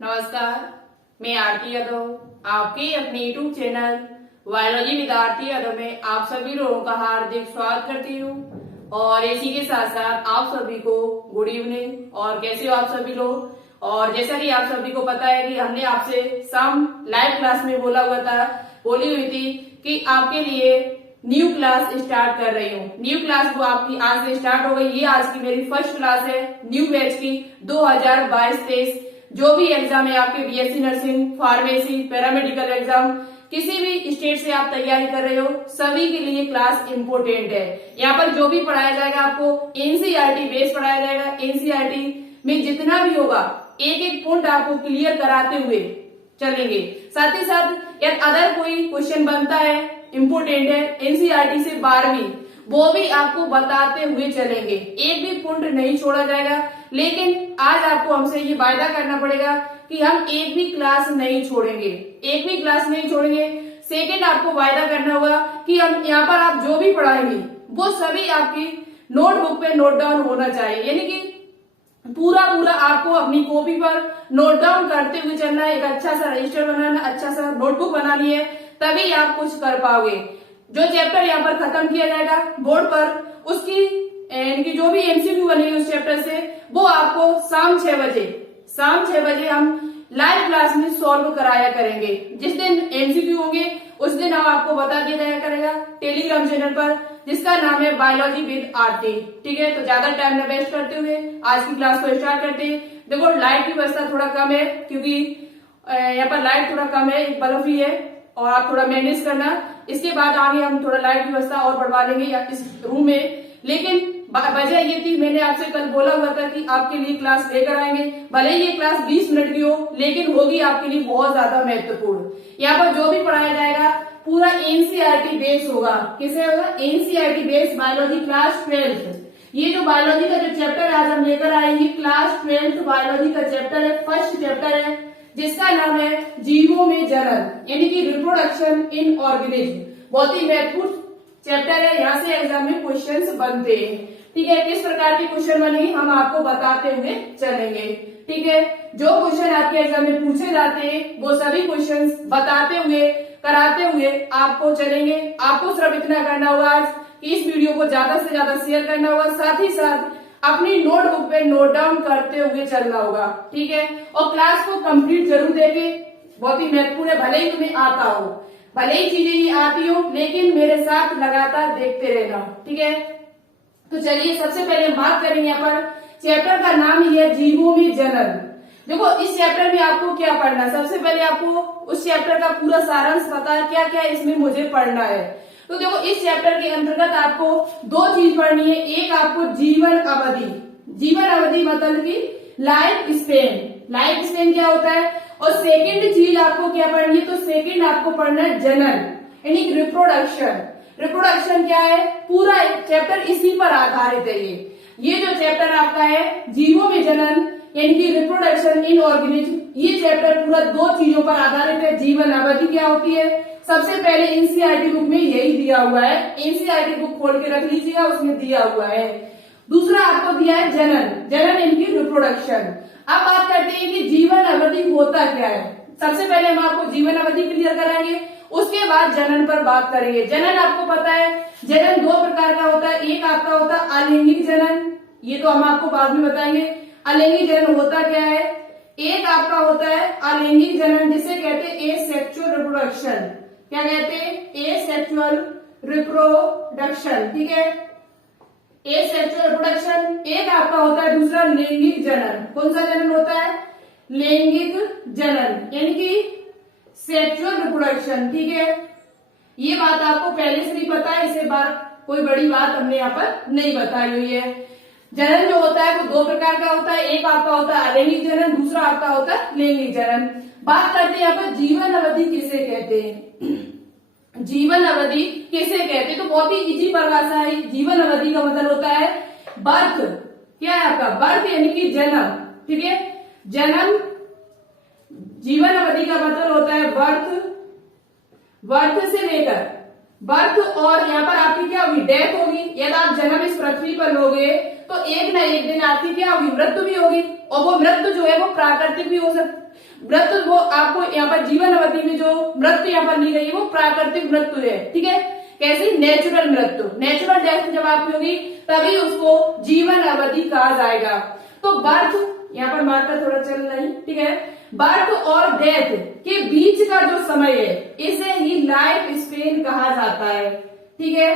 नमस्कार, मैं आरती यादव आपके अपने YouTube channel biology with Aarti Yadav में आप सभी लोगों का हार्दिक स्वागत करती हूँ। और इसी के साथ साथ आप सभी को गुड इवनिंग। और कैसे हो आप सभी लोग? और जैसा कि आप सभी को पता है कि हमने आपसे शाम लाइव क्लास में बोली हुई थी कि आपके लिए न्यू क्लास स्टार्ट कर रही हूँ। न्यू क्लास वो आपकी आज से स्टार्ट हो गई। ये आज की मेरी फर्स्ट क्लास है न्यू बैच की 2022-23। जो भी एग्जाम है आपके BSc nursing, pharmacy, paramedical exam, किसी भी स्टेट से आप तैयारी कर रहे हो, सभी के लिए क्लास इम्पोर्टेंट है। यहाँ पर जो भी पढ़ाया जाएगा आपको एनसीईआरटी बेस पढ़ाया जाएगा। एनसीईआरटी में जितना भी होगा एक एक पॉइंट आपको क्लियर कराते हुए चलेंगे। साथ ही साथ यदि अदर कोई क्वेश्चन बनता है इम्पोर्टेंट है एनसीईआरटी से 12वीं, वो भी आपको बताते हुए चलेंगे। एक भी पॉइंट नहीं छोड़ा जाएगा। लेकिन आज आपको हमसे ये वायदा करना पड़ेगा कि हम एक भी क्लास नहीं छोड़ेंगे, एक भी क्लास नहीं छोड़ेंगे। सेकंड, आपको वायदा करना होगा कि हम यहाँ पर आप जो भी पढ़ाएंगे वो सभी आपकी नोटबुक पे नोट डाउन होना चाहिए। यानी कि पूरा आपको अपनी कॉपी पर नोट डाउन करते हुए चलना है। एक अच्छा सा रजिस्टर बनाना, अच्छा सा नोटबुक बनानी है, तभी आप कुछ कर पाओगे। जो चैप्टर यहाँ पर खत्म किया जाएगा बोर्ड पर, उसकी इनकी जो भी एमसीक्यू बनेगी उस चैप्टर से, वो आपको शाम 6 बजे हम लाइव क्लास में सॉल्व कराया करेंगे। जिस दिन एमसीक्यू होंगे उस दिन हम आपको बता दिया जाया करेगा टेलीग्राम चैनल पर, जिसका नाम है बायोलॉजी विद आरती। ठीक है, तो ज्यादा टाइम न वेस्ट करते हुए आज की क्लास को स्टार्ट करते हैं। देखो, लाइट की व्यवस्था थोड़ा कम है क्योंकि यहाँ पर लाइट थोड़ा कम है, एक बल्ब ही है, और आप थोड़ा मैनेज करना। इसके बाद आगे हम थोड़ा लाइट की व्यवस्था और बढ़वा लेंगे इस रूम में। लेकिन वजह ये थी, मैंने आपसे कल बोला हुआ था कि आपके लिए क्लास लेकर आएंगे। भले ही ये क्लास 20 मिनट की हो, लेकिन होगी आपके लिए बहुत ज्यादा महत्वपूर्ण। यहाँ पर जो भी पढ़ाया जाएगा पूरा एनसीईआरटी बेस होगा। किसे होगा? NCERT base biology class 12। ये जो बायोलॉजी का जो चैप्टर आज हम लेकर आएंगे, क्लास 12 बायोलॉजी का चैप्टर है, फर्स्ट चैप्टर है, जिसका नाम है जीवों में जनन, यानी कि रिप्रोडक्शन इन ऑर्गेनिज्म। बहुत ही महत्वपूर्ण चैप्टर है, यहाँ से एग्जाम में क्वेश्चंस बनते हैं। ठीक है, किस प्रकार के क्वेश्चन बनेंगे हम आपको बताते हुए चलेंगे। ठीक है, जो क्वेश्चन आपके एग्जाम में पूछे जाते हैं वो सभी क्वेश्चन बताते हुए कराते हुए आपको चलेंगे। आपको सिर्फ इतना करना होगा आज कि इस वीडियो को ज्यादा से ज्यादा शेयर करना होगा, साथ ही साथ अपनी नोटबुक पे नोट डाउन करते हुए चलना होगा। ठीक है, और क्लास को कंप्लीट जरूर देखे, बहुत ही महत्वपूर्ण है। भले ही तुम्हें आता हो, भले ही चीजें ये आती हो, लेकिन मेरे साथ लगातार देखते रहना। ठीक है, तो चलिए सबसे पहले हम बात करेंगे यहाँ पर चैप्टर का नाम ही है जीवों में जनन। देखो, इस चैप्टर में आपको क्या पढ़ना है? सबसे पहले आपको उस चैप्टर का पूरा सारांश पता है, क्या क्या इसमें मुझे पढ़ना है। तो देखो, इस चैप्टर के अंतर्गत आपको दो चीज पढ़नी है। एक आपको जीवन अवधि मतलब कि लाइफ स्पेन क्या होता है, और सेकंड चीज आपको क्या पढ़नी है? तो सेकंड आपको पढ़ना है जनन, यानी रिप्रोडक्शन क्या है? पूरा चैप्टर इसी पर आधारित है। ये जो चैप्टर आपका है जीवों में जनन यानी कि रिप्रोडक्शन इन ऑर्गेनिज्म, ये चैप्टर पूरा दो चीजों पर आधारित है। जीवन अवधि क्या होती है, सबसे पहले एनसीईआरटी बुक में यही दिया हुआ है। एनसीईआरटी बुक खोल के रख लीजिएगा, उसमें दिया हुआ है। दूसरा आपको दिया है जनन यानी कि रिप्रोडक्शन। अब बात करते हैं कि जीवन अवधि होता क्या है। सबसे पहले हम आपको जीवन अवधि क्लियर कराएंगे, उसके बाद जनन पर बात करेंगे। जनन आपको पता है, जनन दो प्रकार का होता है। एक आपका होता है अलैंगिक जनन, ये तो हम आपको बाद में बताएंगे अलैंगिक जनन होता क्या है। एक आपका होता है अलैंगिक जनन, जिसे कहते हैं एसेक्सुअल रिप्रोडक्शन। क्या कहते हैं? Asexual reproduction. ठीक है, एसेक्सुअल रिप्रोडक्शन। एक आपका होता है दूसरा लैंगिक जनन। कौन सा जनन होता है? लैंगिक जनन, यानी कि सेक्सुअल रिप्रोडक्शन। ठीक है, ये बात आपको पहले से भी पता है, इसे बार कोई बड़ी बात हमने यहाँ पर नहीं बताई हुई है। जनन जो होता है वो दो प्रकार का होता है। एक आपका होता है अलैंगिक जनन, दूसरा आपका होता है लैंगिक जनन। बात करते हैं यहाँ पर जीवन अवधि किसे कहते हैं। जीवन अवधि किसे कहते हैं? तो बहुत ही इजी परिभाषा है। जीवन अवधि का मतलब होता है बर्थ। क्या है आपका? बर्थ यानी कि जन्म। ठीक है, जन्म। जीवन अवधि का मतलब होता है बर्थ से लेकर बर्थ, और यहाँ पर आपकी क्या होगी? डेथ होगी। यदि आप जन्म इस पृथ्वी पर लोगे तो एक न एक दिन आपकी क्या होगी? मृत्यु भी होगी। और वो मृत्यु जो है वो प्राकृतिक भी हो सकती, मृत्यु वो आपको यहाँ पर जीवन अवधि में जो मृत्यु यहाँ पर ली गई है वो प्राकृतिक मृत्यु है, ठीक है। कैसी? नेचुरल मृत्यु। नेचुरल डेथ जब आपकी होगी तभी उसको जीवन अवधि कहा जाएगा। तो बर्थ, यहाँ पर मार्कर थोड़ा चल रहा है, ठीक है। बर्थ और डेथ के बीच का जो समय है इसे ही लाइफ स्पेन कहा जाता है, ठीक है।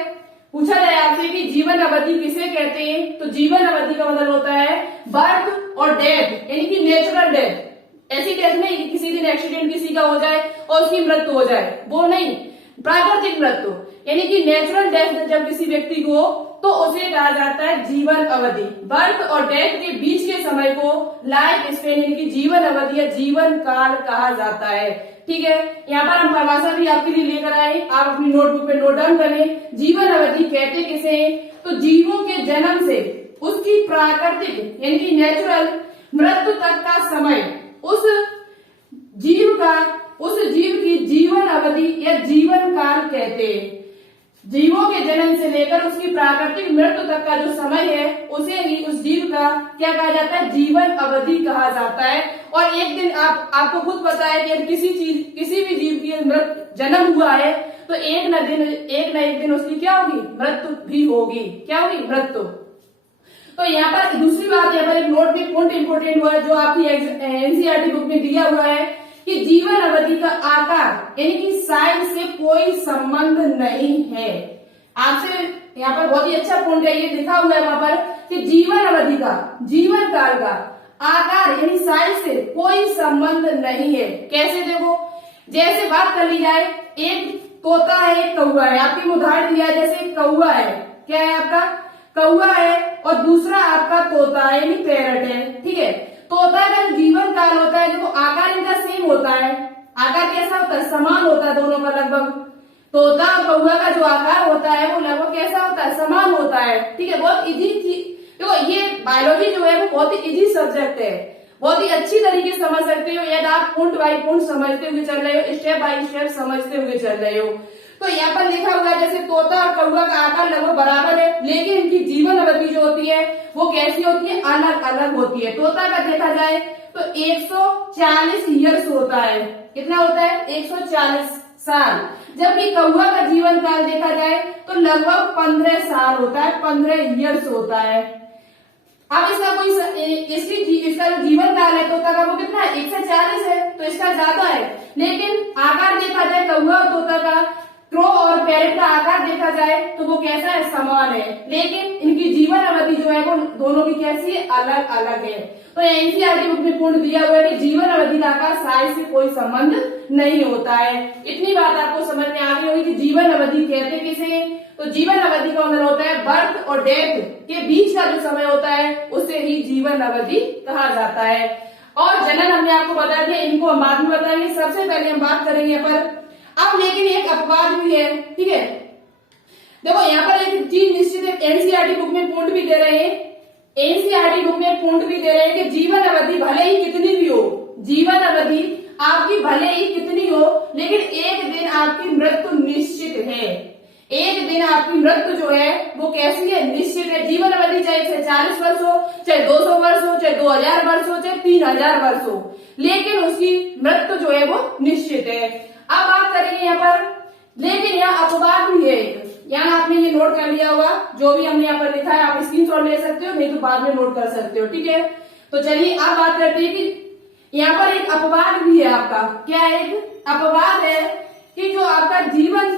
पूछा जाए आपसे कि जीवन अवधि किसे कहते हैं, तो जीवन अवधि का मतलब होता है बर्थ और डेथ, यानी कि नेचुरल डेथ। ऐसी डेथ नहीं कि किसी दिन एक्सीडेंट किसी का हो जाए और उसकी मृत्यु हो जाए, वो नहीं। प्राकृतिक मृत्यु यानी कि नेचुरल डेथ जब किसी व्यक्ति को, तो उसे कहा जाता है जीवन अवधि। बर्थ और डेथ के बीच के समय को लाइफ स्पेन यानी कि जीवन अवधि या जीवन काल कहा जाता है, ठीक है। यहाँ पर हम परिभाषा भी आपके लिए लेकर आए, आप अपनी नोटबुक पे नोट डाउन करें। जीवन अवधि कहते किसे हैं, तो जीवों के जन्म से उसकी प्राकृतिक यानी कि नेचुरल मृत्यु तक का समय उस जीव की जीवन अवधि या जीवन काल कहते हैं। जीवों के जन्म से लेकर उसकी प्राकृतिक मृत्यु तक का जो समय है उसे ही उस जीव का क्या कहा जाता है, जीवन अवधि कहा जाता है। और एक दिन आपको खुद पता है कि किसी भी जीव की जन्म हुआ है तो एक न एक दिन उसकी क्या होगी, मृत्यु भी होगी। क्या होगी? मृत्यु। तो यहाँ पर दूसरी बात, यहाँ पर एक नोट में पॉइंट इंपोर्टेंट हुआ है जो आपकी एनसीईआरटी बुक में दिया हुआ है कि जीवन अवधि का आकार यानी कि साइज से कोई संबंध नहीं है। आपसे यहाँ पर बहुत ही अच्छा पॉइंट है, ये लिखा हुआ है वहां पर कि जीवन अवधि का, जीवन काल का आकार यानी साइज से कोई संबंध नहीं है। कैसे? देखो, जैसे बात कर ली जाए, एक तोता है, एक कौवा है। आपकी उदाहरण दिया जैसे एक कौवा है, क्या है आपका? कौवा है, और दूसरा आपका तोता है यानी पैरट है, ठीक है। तोता का जो जीवन काल होता है, देखो आकार इनका सेम होता है। आकार कैसा होता है? समान होता है दोनों का लगभग। तोता और कौवा का जो आकार होता है वो लगभग कैसा होता है? समान होता है, ठीक है। बहुत इजी देखो, ये बायोलॉजी जो है वो बहुत ही इजी सब्जेक्ट है, बहुत ही अच्छी तरीके से समझ सकते हो यदि आप पॉइंट बाय पॉइंट समझते हुए चल रहे हो, स्टेप बाय स्टेप समझते हुए चल रहे हो। तो यहाँ पर लिखा हुआ है जैसे तोता और कौवा का आकार लगभग बराबर है, लेकिन इनकी जीवन अवधि जो होती है वो कैसी होती है? अलग अलग होती है। तोता का देखा जाए तो 140 ईयर्स होता है। कितना होता है? 140 साल। जबकि कौवा का जीवन काल देखा जाए तो लगभग 15 साल होता है, 15 ईयर्स होता है। अब इसका जो जीवन काल है तोता का वो कितना है? 140 है, तो इसका ज्यादा है। लेकिन आकार देखा जाए कौवा और तोता का, क्रो और पैरेट का आकार देखा जाए तो वो कैसा है? समान है, लेकिन इनकी जीवन अवधि जो है वो दोनों की कैसी है? अलग अलग है। तो एनसीईआरटी बुक में पूर्ण दिया हुआ है कि जीवन अवधि का आकार साइज से कोई संबंध नहीं होता है। इतनी बात आपको समझ में आ गई होगी कि जीवन अवधि कहते किसे? तो जीवन अवधि का मतलब होता है बर्थ और डेथ के बीच का जो समय होता है उसे ही जीवन अवधि कहा जाता है। और जनन हमने आपको बता दिया, इनको हम बाद में बताएंगे। सबसे पहले हम बात करेंगे यहाँ पर अब, लेकिन एक अपवाद भी है, ठीक है। देखो यहाँ पर एक चीज निश्चित है, एनसीईआरटी बुक में पॉइंट भी दे रहे हैं, एनसीईआरटी बुक में पॉइंट भी दे रहे हैं कि जीवन अवधि भले ही कितनी भी हो, जीवन अवधि आपकी भले ही कितनी हो, लेकिन एक दिन आपकी मृत्यु निश्चित है। एक दिन आपकी मृत्यु जो है वो कैसी है? निश्चित है। जीवन अवधि चाहे 40 वर्ष हो, चाहे 200 वर्ष हो, चाहे 2000 वर्ष हो, चाहे 3000 वर्ष हो, लेकिन उसकी मृत्यु जो है वो निश्चित है। अब बात करेंगे यहाँ पर, लेकिन यहाँ अपवाद भी है। यहाँ आपने ये नोट कर लिया होगा, जो भी हमने यहाँ पर लिखा है आप स्क्रीनशॉट ले सकते हो, नहीं तो बाद में नोट कर सकते हो, ठीक है। तो चलिए अब बात करते हैं कि यहाँ पर एक अपवाद भी है आपका। क्या एक अपवाद है कि जो आपका जीवन,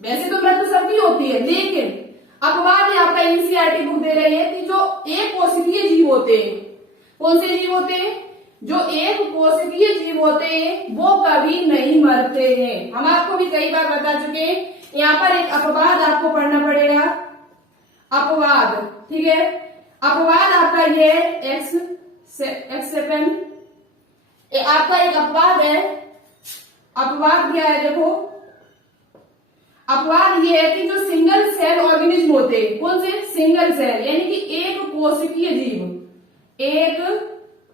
वैसे तो मृत्यु सबकी होती है, लेकिन अपवाद है आपका एनसीईआरटी बुक दे रही है कि जो एक कोशिकीय जीव होते हैं, कौन से जीव होते हैं? जो एक कोशिकीय जीव होते हैं वो कभी नहीं मरते हैं। हम आपको भी कई बार बता चुके हैं। यहाँ पर एक अपवाद आपको पढ़ना पड़ेगा, अपवाद, ठीक है। अपवाद आपका ये एक्सेपन, आपका एक अपवाद है। अपवाद क्या है? देखो, अपवाद ये है कि जो सिंगल सेल ऑर्गेनिज्म होते हैं, कौन से? सिंगल सेल, यानी कि एक कोशिकीय जीव, एक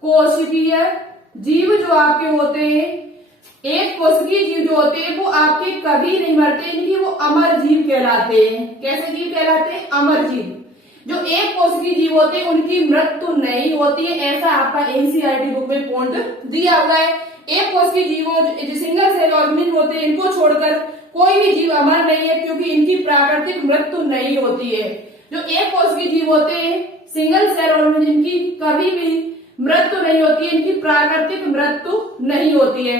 कोशिकीय जीव जो आपके होते हैं, एक कोशिकीय जीव जो होते हैं वो आपके कभी नहीं मरते, इनकी वो अमर जीव कहलाते हैं। कैसे जीव कहलाते हैं? अमर जीव। जो एक कोशिकीय जीव होते हैं उनकी मृत्यु नहीं होती है, ऐसा आपका एनसीईआरटी बुक में पॉइंट दिया हुआ है। एक कोश के जीवों जो सिंगल सेल ऑर्गेनिज्म होते हैं इनको छोड़कर कोई भी जीव अमर नहीं है, क्योंकि इनकी प्राकृतिक मृत्यु नहीं होती है। जो एक कोश के जीव होते हैं सिंगल सेल ऑर्गेनिज्म, इनकी कभी भी मृत्यु नहीं होती है, इनकी प्राकृतिक मृत्यु नहीं होती है।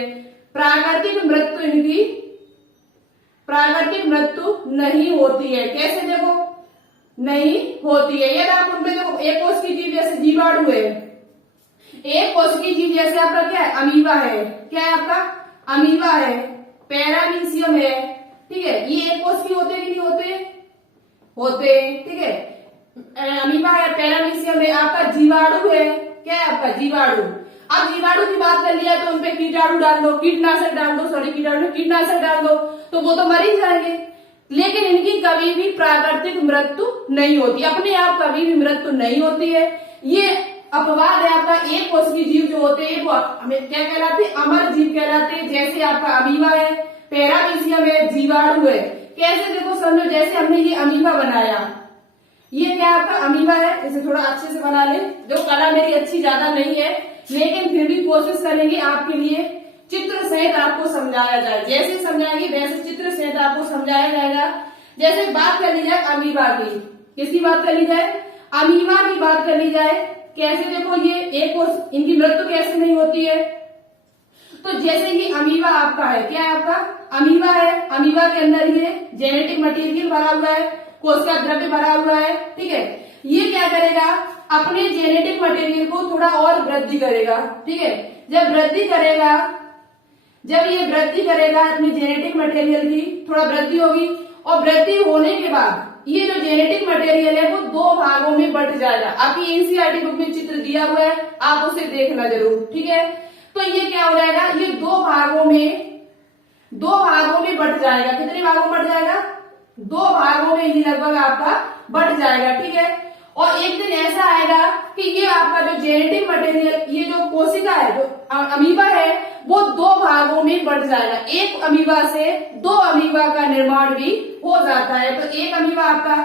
प्राकृतिक मृत्यु इनकी प्राकृतिक मृत्यु नहीं होती है। कैसे देखो नहीं होती है। यदि आप उनपे देखो एक कोश की जीव जैसे जीवाणु है, एक कोश की जीव जैसे आपका क्या है अमीबा है, क्या है आपका अमीबा है, पैरामीशियम है, ठीक है, ये एक कोश की होते कि नहीं होते, होते, ठीक है, अमीबा है, पैरामीशियम है, आपका जीवाणु है, क्या है आपका जीवाणु। अब जीवाणु की बात कर लिया तो उनपे कीटाणु डाल दो, कीटनाशक डाल दो, सॉरी कीटनाशक डाल दो तो वो तो मर ही जाएंगे, लेकिन इनकी कभी भी प्राकृतिक मृत्यु नहीं होती, अपने आप कभी भी मृत्यु नहीं होती है। ये अपवाद है आपका एक कोश की जीव जो होते हैं वो हमें क्या कहलाते हैं अमर जीव कहलाते हैं। जैसे आपका अमीबा है, पैरामीशियम है, जीवाणु है। कैसे देखो समझो, जैसे हमने ये अमीबा बनाया, ये क्या आपका अमीबा है, इसे थोड़ा अच्छे से बना ले। जो कला मेरी अच्छी ज्यादा नहीं है लेकिन फिर भी कोशिश करेंगे आपके लिए चित्र सहित आपको समझाया जाए, जैसे समझाएंगे वैसे चित्र सहित आपको समझाया जाएगा। जैसे बात कर ली जाए अमीबा की, किसकी बात कर ली जाए, अमीबा की बात कर ली जाए। कैसे देखो ये एक कोश, इनकी मृत्यु कैसे नहीं होती है। तो जैसे ये अमीबा आपका है, क्या है आपका अमीबा है, अमीबा के अंदर ये जेनेटिक मटेरियल भरा हुआ है, कोश का द्रव्य भरा हुआ है, ठीक है। ये क्या करेगा अपने जेनेटिक मटेरियल को थोड़ा और वृद्धि करेगा, ठीक है। जब वृद्धि करेगा, जब ये वृद्धि करेगा अपनी जेनेटिक मटेरियल की थोड़ा वृद्धि होगी, और वृद्धि होने के बाद ये जो जेनेटिक मटेरियल है वो दो भागों में बंट जाएगा। आपकी एनसीईआरटी बुक में चित्र दिया हुआ है, आप उसे देखना जरूर, ठीक है। तो ये क्या हो जाएगा, ये दो भागों में बंट जाएगा। कितने भागों में बंट जाएगा, दो भागों में ये लगभग आपका बंट जाएगा, ठीक है। और एक दिन ऐसा आएगा कि ये आपका जो जेनेटिक मटेरियल, ये जो कोशिका है, जो अमीबा है, वो दो भागों में बंट जाएगा। एक अमीबा से दो अमीबा का निर्माण भी हो जाता है। तो एक अमीबा आपका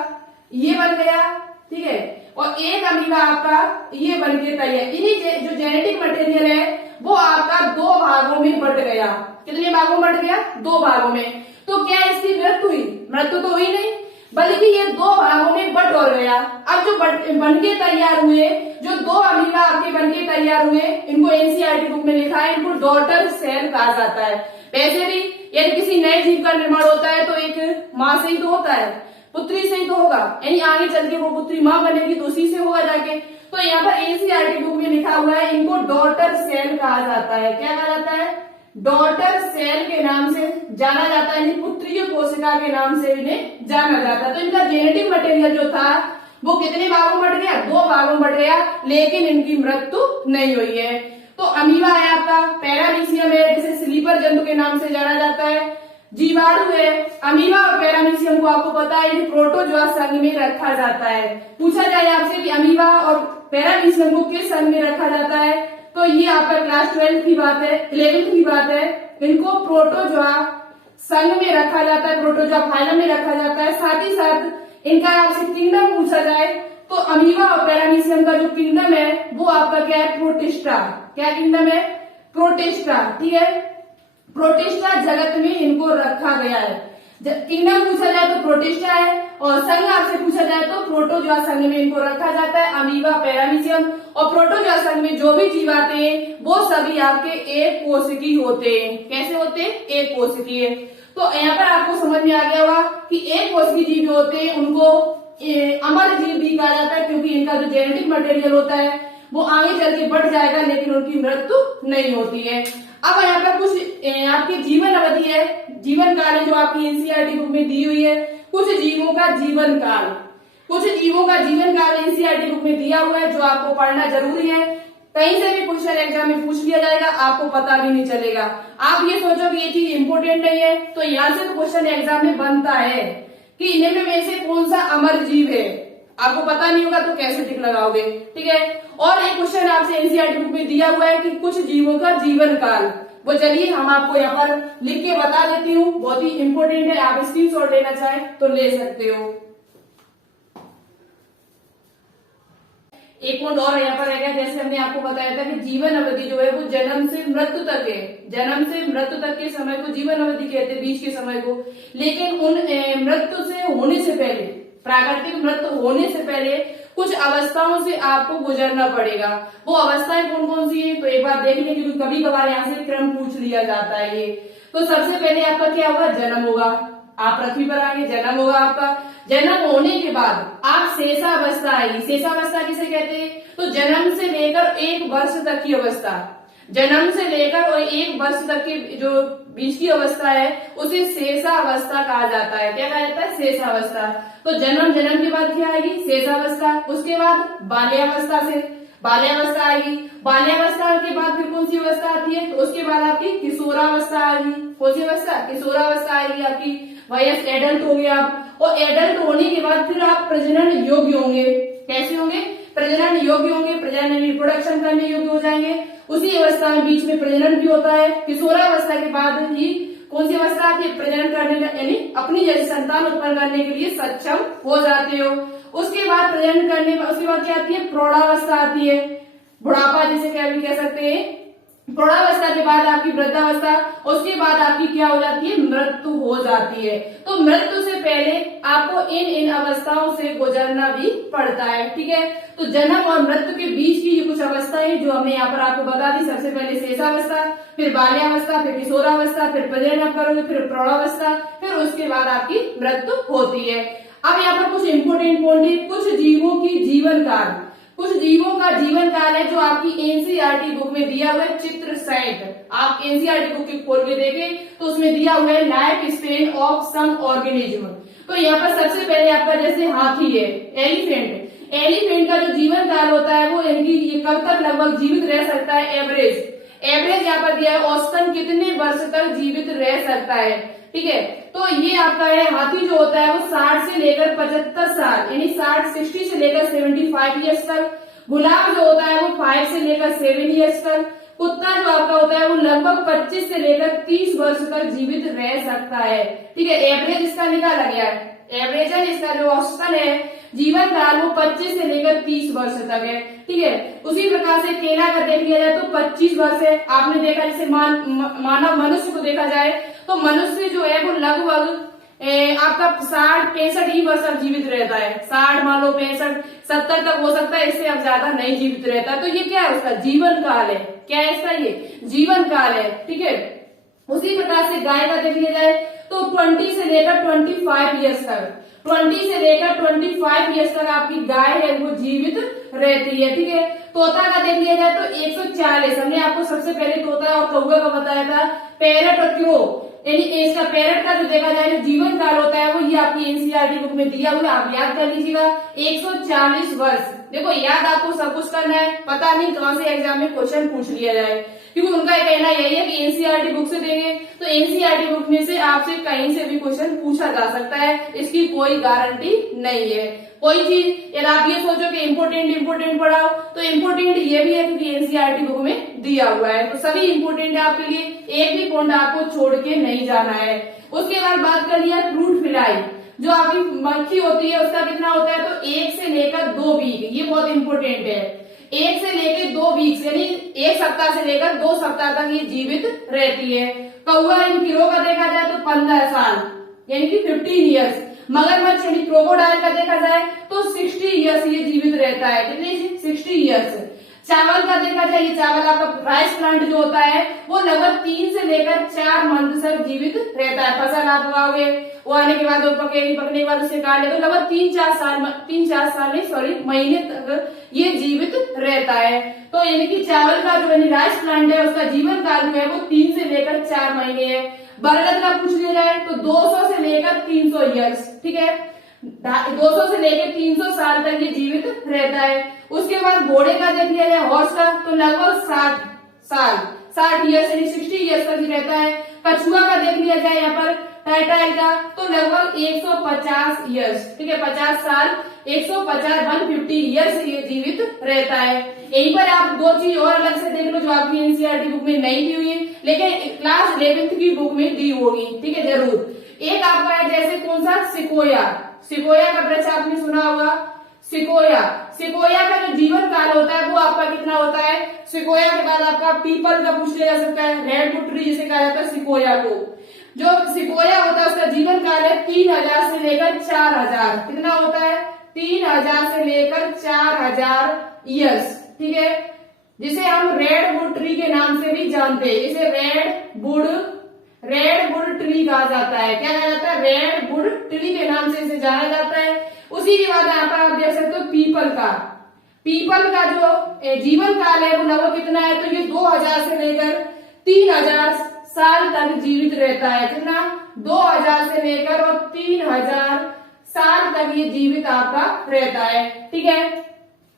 ये बन गया, ठीक है, और एक अमीबा आपका ये बन के तैयार। इन्हीं जो जेनेटिक मटेरियल है वो आपका दो भागों में बंट गया। कितने भागों में बंट गया, दो भागों में। तो क्या इसकी मृत्यु हुई, मृत्यु तो हुई नहीं, बल्कि ये दो भागों में बट हो गया। अब जो बनके तैयार हुए, जो दो अमीबा आपके बनके तैयार हुए, इनको एनसीईआरटी बुक में लिखा है, इनको डॉटर सेल कहा जाता है। वैसे भी यदि किसी नए जीव का निर्माण होता है तो एक माँ से ही तो होता है, पुत्री से ही तो होगा, यानी आगे चल के वो पुत्री माँ बनेगी तो उसी से होगा जाके। तो यहाँ पर एनसीईआरटी बुक में लिखा हुआ है इनको डॉटर सेल कहा जाता है। क्या कहा जाता है, डॉटर सेल के नाम से जाना जाता है, पुत्रीय कोशिका के नाम से इन्हें जाना जाता है। तो इनका जेनेटिक मटेरियल जो था वो कितने भागों में बट गया, दो भागों में बट गया, लेकिन इनकी मृत्यु नहीं हुई है। तो अमीबा है आपका, पैरामीशियम है जिसे स्लीपर जंतु के नाम से जाना जाता है, जीवाणु है। अमीबा और पैरामीशियम को आपको पता है प्रोटोजोआ संघ में रखा जाता है। पूछा जाए आपसे कि अमीबा और पैरामीशियम को किस संघ में रखा जाता है, तो ये आपका क्लास 12 की बात है, 11th की बात है। इनको प्रोटोजोआ संघ में रखा जाता है, प्रोटोजोआ फाइलम में रखा जाता है। साथ ही साथ इनका आपसे किंगडम पूछा जाए तो अमीबा और पैरामीशियम का जो किंगडम है वो आपका क्या है, प्रोटिस्टा। क्या किंगडम है, प्रोटिस्टा, ठीक है। प्रोटिस्टा जगत में इनको रखा गया है। किंगडम पूछा जाए तो प्रोटिस्टा है, और संघ आपसे पूछा जाए तो प्रोटोजोआ संघ में इनको रखा जाता है, अमीबा पैरामीशियम। और प्रोटोजोआ संघ में जो भी जीव आते हैं वो सभी आपके एक कोशिकी होते हैं। कैसे होते हैं, एक कोशिकीय। तो यहाँ पर आपको समझ में आ गया होगा कि एक कोशिकीय जीव जो होते हैं उनको अमर जीव भी कहा जाता है, क्योंकि इनका जो जेनेटिक मटेरियल होता है वो आगे चल के बढ़ जाएगा, लेकिन उनकी मृत्यु नहीं होती है। अब यहाँ पर कुछ आपकी जीवन अवधि है, जीवन काल है जो आपकी एनसीईआरटी बुक में दी हुई है। कुछ जीवों का जीवन काल, कुछ जीवों का जीवन काल एनसीईआरटी बुक में दिया हुआ है, जो आपको पढ़ना जरूरी है। कहीं से भी क्वेश्चन एग्जाम में पूछ लिया जाएगा, आपको पता भी नहीं चलेगा। आप ये सोचो कि ये चीज इंपोर्टेंट नहीं है, तो यहाँ से तो क्वेश्चन एग्जाम में बनता है कि इनमें में से कौन सा अमर जीव है। आपको पता नहीं होगा तो कैसे टिक लगाओगे, ठीक है। और एक क्वेश्चन आपसे एनसीईआरटी बुक में दिया हुआ है कि कुछ जीवों का जीवन काल, वो चलिए हम आपको यहाँ पर लिख के बता देती हूँ, बहुत ही इंपोर्टेंट है। आप स्क्रीनशॉट लेना चाहें तो ले सकते हो। एक पॉइंट और यहाँ पर रहेगा, जैसे हमने आपको बताया था कि जीवन अवधि जो है वो जन्म से मृत्यु तक है, जन्म से मृत्यु तक के समय को जीवन अवधि कहते हैं, बीच के समय को। लेकिन उन मृत्यु से होने से पहले, प्राकृतिक मृत्यु होने से पहले कुछ अवस्थाओं से आपको गुजरना पड़ेगा। वो अवस्थाएं कौन कौन सी है, तो एक बार देख लें, क्योंकि कभी कभार यहाँ से क्रम पूछ लिया जाता है ये। तो सबसे पहले आपका क्या होगा, जन्म होगा, आप पृथ्वी पर आएंगे, जन्म होगा आपका। जन्म होने के बाद आप शेषावस्था आएगी। शेषावस्था किसे कहते हैं, तो जन्म से लेकर 1 वर्ष तक की अवस्था, जन्म से लेकर और 1 वर्ष तक की जो बीच की अवस्था है उसे शेषावस्था कहा जाता है। क्या कहा जाता है, शेषावस्था। तो जन्म के बाद क्या आएगी, शेषावस्था। उसके बाद बाल्यावस्था, से बाल्यावस्था आएगी। बाल्यावस्था के बाद फिर कौन सी अवस्था आती है, तो उसके बाद आपकी किशोरावस्था आएगी। कौन सी अवस्था, किशोरावस्था आएगी आपकी। वयस एडल्ट हो गए आप, और एडल्ट होने के बाद फिर आप प्रजनन योग्य होंगे। कैसे होंगे, प्रजनन योग्य होंगे, प्रजनन रिप्रोडक्शन करने योग्य हो जाएंगे। उसी अवस्था में बीच में प्रजनन भी होता है। किशोरावस्था के बाद ही कौन सी अवस्था आती है, प्रजनन करने का, यानी अपनी जैसी संतान उत्पन्न करने के लिए सक्षम हो जाते हो। उसके बाद प्रजनन करने, उसके बाद क्या आती है, प्रौढ़ावस्था आती है, बुढ़ापा जिसे कह सकते हैं। प्रौढ़ावस्था के बाद आपकी वृद्धावस्था, उसके बाद आपकी क्या हो जाती है, मृत्यु हो जाती है। तो मृत्यु से पहले आपको इन अवस्थाओं से गुजरना भी पड़ता है, ठीक है। तो जन्म और मृत्यु के बीच की ये कुछ अवस्थाएं जो हमने यहाँ पर आपको बता दी। सबसे पहले शेषावस्था, फिर बाल्यावस्था, फिर किशोरावस्था, फिर प्रजनन आप करोगे, फिर प्रौढ़ावस्था, फिर उसके बाद आपकी मृत्यु होती है। अब यहाँ पर कुछ इंपोर्टेंट पॉइंट है, कुछ जीवों की जीवन काल, कुछ जीवों का जीवन काल है जो आपकी एनसीईआरटी बुक में दिया हुआ है, चित्र 60। आप एनसीईआरटी बुक की खोल के देखें तो उसमें दिया हुआ है life span of some organism. तो यहाँ पर सबसे पहले आपका जैसे हाथी है, एलिफेंट, एलिफेंट का जो जीवन काल होता है वो ये कब तक लगभग जीवित रह सकता है, एवरेज यहाँ पर दिया है, औसतन कितने वर्ष तक जीवित रह सकता है, ठीक है। तो ये आपका है हाथी जो होता है वो 60 से लेकर 75 साल, यानी 60 से लेकर 75 ईयर्स तक। गुलाब जो होता है वो 5 से लेकर 7 ईयर्स तक। कुत्ता जो आपका होता है वो लगभग 25 से लेकर 30 वर्ष तक जीवित रह सकता है, ठीक है। एवरेज इसका निकाला गया है, एवरेज है इसका जो औसतन है जीवन काल वो 25 से लेकर 30 वर्ष तक है, ठीक है। उसी प्रकार से केला का देख लिया जाए तो 25 वर्ष है। आपने देखा जैसे मानव मनुष्य को देखा जाए तो मनुष्य जो है वो लगभग आपका 60-65 ही वर्ष तक जीवित रहता है। 60 मान लो 65-70 तक हो सकता है, इससे अब ज्यादा नहीं जीवित रहता। तो ये क्या है, उसका जीवन काल है। क्या है इसका, ये जीवन काल है, ठीक है। उसी प्रकार से गाय का देख लिया जाए तो 20 से लेकर 25 ईयर्स तक, 20 से लेकर 25 ईयर्स तक आपकी गाय है वो जीवित रहती है, ठीक है। तोता का देख लिया जाए तो 140, हमने आपको सबसे पहले तोता और कौवा का बताया था। पैरट और क्रो, यानी इसका पैरट का जो देखा जाए जो जीवन काल होता है वो ये आपकी एनसीईआरटी बुक में दिया हुआ है, आप याद कर लीजिएगा 140 वर्ष। देखो याद आपको सब कुछ करना है, पता नहीं कौन से एग्जाम में क्वेश्चन पूछ लिया जाए, क्योंकि उनका कहना यही है कि एनसीईआरटी बुक से देंगे तो एनसीईआरटी बुक में से आपसे कहीं से भी क्वेश्चन पूछा जा सकता है, इसकी कोई गारंटी नहीं है। कोई चीज यदि आप ये सोचो कि इम्पोर्टेंट पढ़ाओ तो इम्पोर्टेंट ये भी है क्योंकि एनसीईआरटी बुक में दिया हुआ है, तो सभी इम्पोर्टेंट है आपके लिए, एक भी पॉइंट आपको छोड़ के नहीं जाना है। उसके बाद बात कर लिया फ्रूट फ्लाई, जो आपकी मक्खी होती है उसका कितना होता है, तो 1 से लेकर 2 वीक, ये बहुत इंपॉर्टेंट है। 1 से लेकर 2 वीक यानी 1 सप्ताह से लेकर 2 सप्ताह तक ये जीवित रहती है। कौवा इन कीड़ों का देखा जाए तो 15 साल यानी कि 15 ईयर्स। मगरमच्छ यानी क्रोकोडाइल का देखा जाए तो 60 ईयर्स ये जीवित रहता है, कितने 60 ईयर्स। चावल का देखा जाए, ये चावल आपका राइस प्लांट जो होता है वो लगभग 3 से लेकर 4 मंथ तक जीवित रहता है। फसल आप उगाओगे, वो आने के बाद वो पकेगी, पकने के बाद उसे काट ले तो लगभग 3-4 साल नहीं महीने तक ये जीवित रहता है। तो यानी कि चावल का जो राइस प्लांट है उसका जीवन काल जो है वो 3 से लेकर 4 महीने है। बरगद का पूछ लिया जाए तो 200 से लेकर 300 ईयर्स, ठीक है, 200 से लेकर 300 साल तक ये जीवित रहता है। उसके बाद घोड़े का देख लिया जाए, हॉर्स का, तो लगभग 60 ईयर्स यानी 60 ईयर्स तक रहता है। कछुआ का देख लिया जाए यहाँ पर टाइटाइल का, तो लगभग 150 ईयर्स, ठीक है, 50 साल, 150 ईयर्स ये जीवित रहता है। यहीं पर आप 2 चीज और अलग से देख लो जो आपकी एनसीईआरटी बुक में नहीं दी हुई है, लेकिन क्लास 11th की बुक में दी होगी, ठीक है, जरूर। एक आपका है जैसे कौन सा, सिकोया का वृक्ष आपने सुना होगा। सिकोया, सिकोया का जो जीवन काल होता है वो आपका कितना होता है? सिकोया के बाद आपका पीपल का पूछ लिया जा सकता है, रेडवुड ट्री जिसे कहा जाता है सिकोया को। जो सिकोया होता है उसका जीवन काल है 3000 से लेकर 4000। कितना होता है? 3000 से लेकर 4000 ईयर्स, ठीक है, जिसे हम रेडवुड ट्री के नाम से भी जानते हैं। इसे रेडवुड ट्री कहा जाता है। क्या कहा जाता है? रेडवुड ट्री के नाम से इसे जाना जाता है। उसी के बाद यहाँ पर आप देख सकते हो पीपल का जो जीवन काल है वो लगभग कितना है? तो ये 2000 से लेकर 3000 साल तक जीवित रहता है। कितना? 2000 से लेकर और 3000 साल तक ये जीवित आपका रहता है, ठीक है।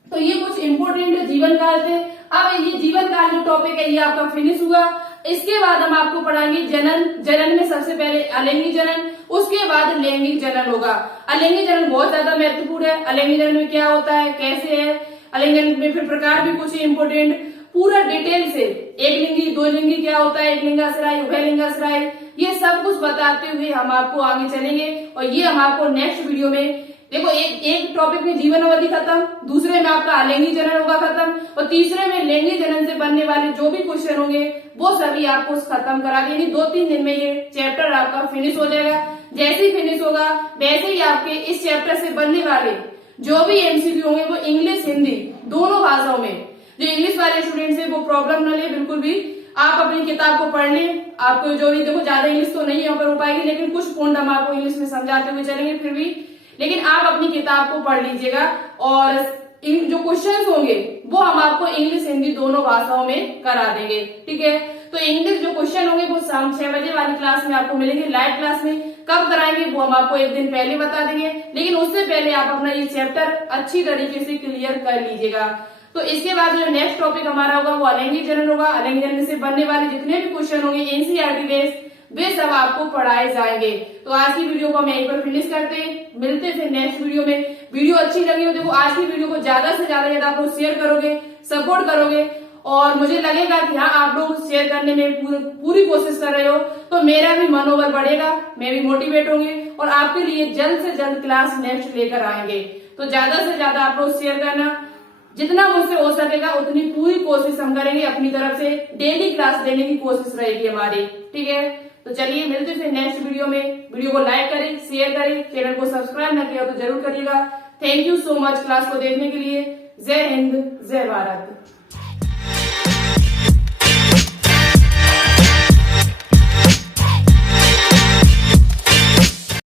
तो ये कुछ इंपोर्टेंट जीवन काल थे। अब ये जीवन काल जो टॉपिक है ये आपका फिनिश हुआ। इसके बाद हम आपको पढ़ाएंगे जनन में सबसे पहले अलैंगिक जनन, उसके बाद लैंगिक जनन होगा। अलैंगिक जनन बहुत ज्यादा महत्वपूर्ण है। अलैंगिक जनन में क्या होता है, कैसे है, अलैंगिक जनन में फिर प्रकार भी कुछ इंपोर्टेंट पूरा डिटेल से, एक लिंगी दो लिंगी क्या होता है, एक लिंगाश्रय उभयलिंगाश्रय, ये सब कुछ बताते हुए हम आपको आगे चलेंगे। और ये हम आपको नेक्स्ट वीडियो में, देखो एक टॉपिक में जीवन अवधि खत्म, दूसरे में आपका अलैंगिक जनन होगा खत्म, और तीसरे में लैंगिक जनन से बनने वाले जो भी क्वेश्चन होंगे वो सभी आपको खत्म करा देंगे। 2-3 दिन में ये चैप्टर आपका फिनिश हो जाएगा। जैसे ही फिनिश होगा वैसे ही आपके इस चैप्टर से बनने वाले जो भी एमसीक्यू होंगे वो इंग्लिश हिंदी दोनों भाषाओं में, जो इंग्लिश वाले स्टूडेंट्स है वो प्रॉब्लम न ले बिल्कुल भी। आप अपनी किताब को पढ़ लें। आपको जो भी, देखो ज्यादा इंग्लिश तो नहीं यहाँ पर हो पाएगी, लेकिन कुछ पॉइंट हम आपको इंग्लिश में समझाते हुए चलेंगे फिर भी, लेकिन आप अपनी किताब को पढ़ लीजिएगा। और जो क्वेश्चंस होंगे वो हम आपको इंग्लिश हिंदी दोनों भाषाओं में करा देंगे, ठीक है। तो इंग्लिश जो क्वेश्चन होंगे वो शाम 6 बजे वाली क्लास में आपको मिलेंगे लाइव क्लास में। कब कराएंगे वो हम आपको एक दिन पहले बता देंगे, लेकिन उससे पहले आप अपना ये चैप्टर अच्छी तरीके से क्लियर कर लीजिएगा। तो इसके बाद जो नेक्स्ट टॉपिक हमारा होगा वो अलैंगिक जनन होगा। अलैंगिक जनन से बनने वाले जितने भी क्वेश्चन होंगे एनसीईआरटी बेस्ड वे सब आपको पढ़ाए जाएंगे। तो आज की वीडियो को हम यहीं पर फिनिश करते हैं, मिलते हैं फिर नेक्स्ट वीडियो में। वीडियो अच्छी लगी हो, देखो आज की वीडियो को ज्यादा से ज्यादा आप लोग शेयर करोगे, सपोर्ट करोगे, और मुझे लगेगा कि हाँ आप लोग शेयर करने में पूरी कोशिश कर रहे हो, तो मेरा भी मनोबल बढ़ेगा, मैं भी मोटिवेट होंगे और आपके लिए जल्द से जल्द क्लास नेक्स्ट लेकर आएंगे। तो ज्यादा से ज्यादा आप लोग शेयर करना, जितना मुझसे हो सकेगा उतनी पूरी कोशिश हम करेंगे अपनी तरफ से, डेली क्लास देने की कोशिश रहेगी हमारी, ठीक है। तो चलिए मिलते फिर नेक्स्ट वीडियो में। वीडियो को लाइक करें, शेयर करें, चैनल को सब्सक्राइब न किया तो जरूर करिएगा। Thank you so much class को देखने के लिए। जय हिंद, जय भारत।